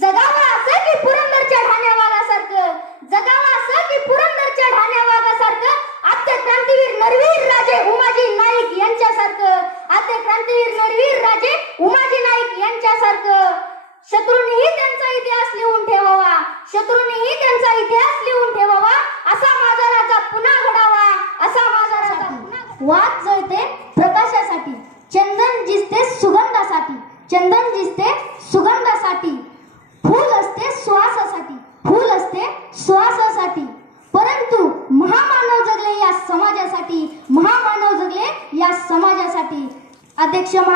जगावं असं की पुरंदरच्या ठाण्या वाघासारखं जगावं असं की पुरंदरच्या ठाण्या वाघासारखं आद्य क्रांतीवीर नरवीर राजे उमाजी नाईक यांच्यासारखं आद्य क्रांतीवीर नरवीर राजे उमाजी नाईक यांच्यासारखं. शत्रूंनीही त्यांचा इतिहास लिहून ठेवावा शत्रूंनीही त्यांचा इतिहास लिहून ठेवावा असा माझा राजा पुन्हा घडावा असा माझा राजा वाद जळते प्रकाशासाठी चंदन जिजते सुगंधासाठी चंदन जिजते सुगंधासाठी.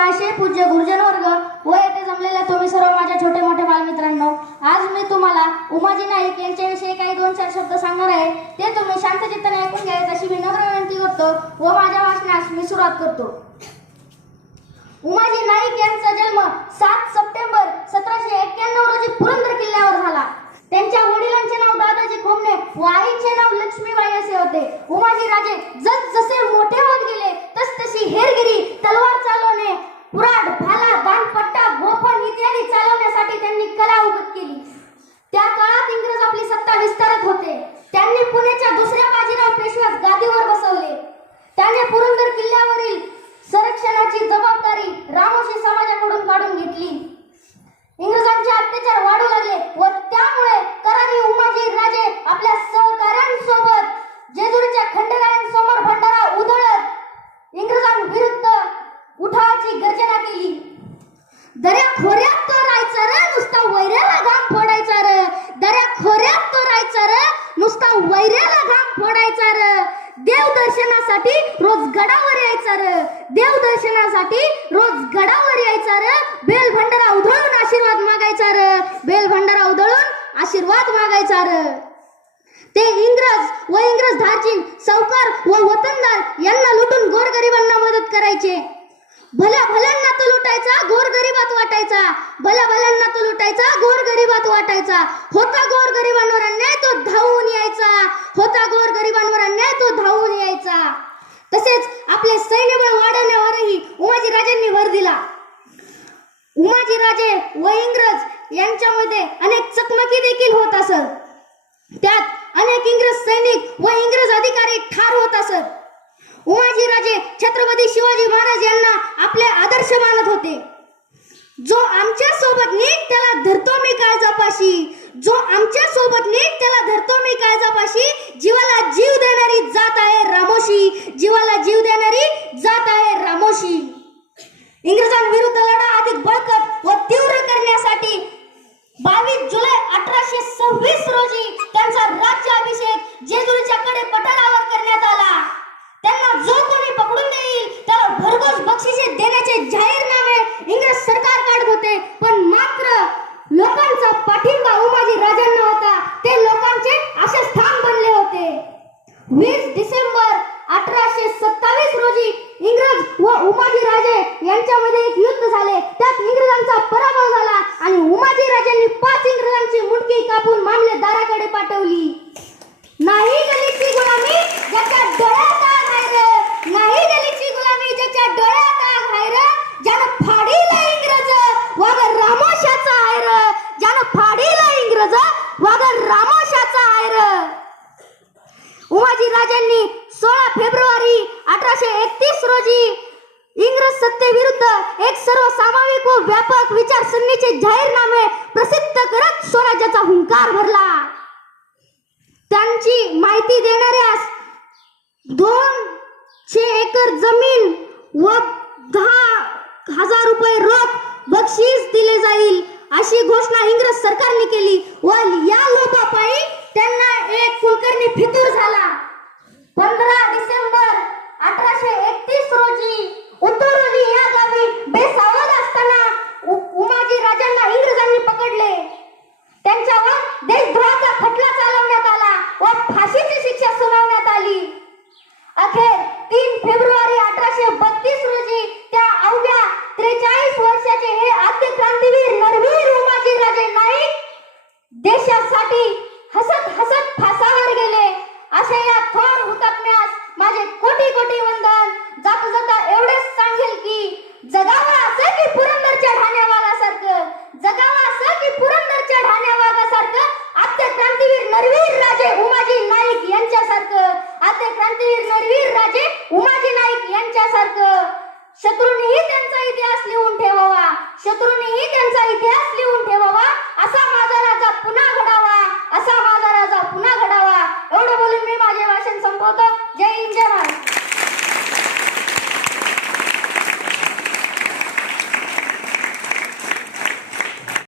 महाशय पूज्य गुरुजन वर्ग व येथे जमलेल्या तुम्ही सर्व माझ्या छोटे मोठे बालमित्रांनो आज मी तुम्हाला उमाजी नाईक यांच्याविषयी काही दोन चार शब्द सांगणार आहे. ते तुम्ही शांतचित्ताने ऐकून घ्यावेत अशी मी विनंती करतो व माझ्या भाषणास मी सुरुवात करतो. उमाजी नाईक यांचा जन्म सात सप्टेंबर सतराशे एक्क्याण्णव रोजी पुरंदर किल्ल्यावर झाला. त्यांच्या वडिलांचे नाव दादाजी खोमणे व आईचे नाव लक्ष्मीबाई असे होते. उमाजी राजे जस जसे मोठे होत गेले तस तशी हेरगिरी उमाजी आपल्या सहकाऱ्यांसोबत जेजुरीच्या खंडेरायांसमोर भंडारा उधळत इंग्रजांविरुद्ध उठावाची गर्जना केली. दर्या खोऱ्यात तो राहायचा रे नुसता वैऱ्याला घाम फोडायचा रे. दर्या खोऱ्यात तो राहायचा रे नुसता वैऱ्याला घाम फोडायचा रे. देव दर्शनासाठी रोज गडावर यायचा रे. देव दर्शनासाठी रोज गडावर यायचा रे. बेल भंडारा उधळून आशीर्वाद मागायचा रे. बेल आशीर्वाद मागायचा रे. ते इंग्रज व इंग्रज धार्जिन सावकार व वतनदार यांना लुटून गोरगरिबांना मदत करायचे. भल्या भल्यांना तो लुटायचा गोरगरिबात वाटायचा. भल्या भल्यांना तो लुटायचा गोरगरिबात वाटायचा. होता गोरगरिबांवर अन्याय तो धावून यायचा. होता गोरगरिबांवर अन्याय तो धावून यायचा. तसेच आपले सैन्यबळ वाढवण्यावरही उमाजी राजांनी भर दिला. उमाजी राजे व इंग्रज यांच्यामध्ये अनेक चकमकी देखील होत असत. त्यात अनेक इंग्रज सैनिक व इंग्रज अधिकारी ठार होत असत. उमाजी राजे छत्रपती शिवाजी महाराज यांना आपले आदर्श मानत होते. जो आमच्यासोबत नीट त्याला धरतो मी काळजापाशी. जो आमच्यासोबत नीट त्याला धरतो मी काळजापाशी जीवाला जीव देणारी जात आहे रामोशी. जीवाला जीव देणारी जात आहे रामोशी. इंग्रजांविरुद्ध लढा अधिक बळकट व तीव्र करण्यासाठी बावीस जुलै अठराशे सव्वीस रोजी त्यांचा राज्याभिषेक जेजुरीच्या कडे पठारावर करण्यात आला त्यांना जो कोणी पकडून देईल त्याला भरघोस बक्षिसे देण्याचे जाहीरनामे इंग्रज सरकार काढत होते पण मात्र लोकांचा पाठिंबा उमाजी राजांना होता ते लोकांचे असे स्थान बनले होते वीस डिसेंबर अठराशे सत्तावीस रोजी इंग्रज व उमाजी राजे यांच्यामध्ये एक युद्ध झाले. त्यात इंग्रजांचा पराभव झाला आणि उमाजी राजांनी पाच इंग्रजांची मुंडकी कापून मामलेदाराकडे पाठवली. नाही गलीची गुलामी ज्याच्या डोळ्यात आग आहे रे. नाही गलीची गुलामी ज्याच्या डोळ्यात आग आहे रे. ज्यानं फाडीला इंग्रज वाग रामोशाचा आहे रे. ज्यानं फाडीला इंग्रज वाग रामोशाचा आहे रे. उमाजी राजांनी सोळा फेब्रुवारी अठराशे एकतीस रोजी इंग्रज सत्तेविरुद्ध एक सर्वसामाविक व व्यापक विचारसरणीचे जाहीरनामे प्रसिद्ध करत स्वराज्याचा हुंकार भरला. त्यांची माहिती देणाऱ्यास दोनशे एकर जमीन व दहा हजार रुपये रोख बक्षीस दिले जाईल अशी घोषणा इंग्रज सरकारने केली व या लोभापायी त्यांना एक कुलकर्णी फितूर झाला. इतिहास लिहून ठेवावा. शत्रूनेही त्यांचा इतिहास लिहून